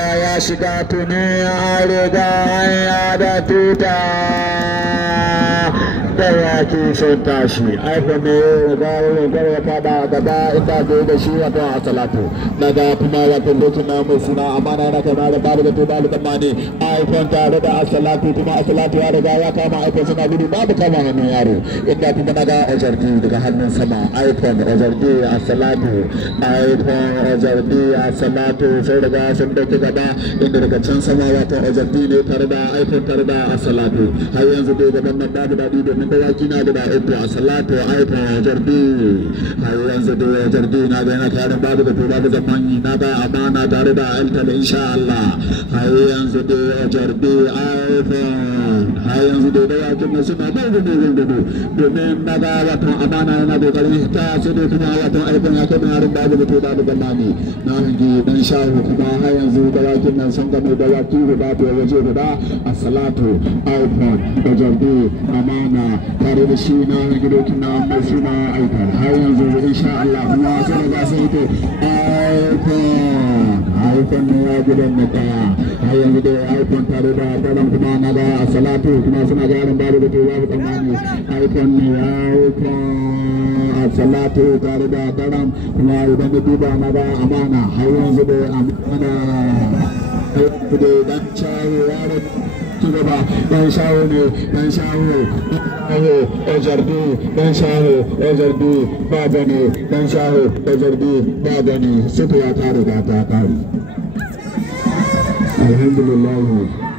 ya shiga tuni an riga an da tuta dawaki sun tashi iphone ne ya fada gaba inda ke da shi wato a salatu daga kuma wato lokacin na mai suna amana na kai da babu da babu tsammani iphone tare da asalatu kuma asalatu ya riga ya kama iphone suna gudu babu kama hannun yaro inda kuma daga ojardi daga hannun sama iphone ojardi asalatu iphone ojardi asalatu sai daga sun dauki gaba inda daga can sama wato ojardi ne tare da iphone tare da asalatu har yanzu dai gaban nan babu dadi domin dawaki na da uku asalatu iphone ojardi har yanzu dai ojardi na ga yana tare babu da babu zamani na ga amana tare da alta da insha Allah har yanzu dai ojardi iphone har yanzu dai dawakin na suna gudu domin na ga wato amana yana kokarin ta sai dai kuma wato iphone ya kai harin babu da babu zamani na hangi dan shahu kuma har yanzu dawakin nan sun gano dawaki guda to waje guda asalatu iphone ojardi amana tare da shi na gidokin na mai suna iphone har yanzu insha Allah kuma sai da sai to iphone ne ya gidan na daya har yanzu da iphone tare da dalan kuma na ga asalatu kuma suna garin babu da babu tsammani iphone ne ya asalatu tare da dalan kuma idan da duba na ga amana har yanzu da amana da dan chawo ya gaba dan shawo ne dan shawo ojardi dan shawo ojardi ba gani dan shawo ojardi ba gani suka ya ta riga ta kare alhamdulillah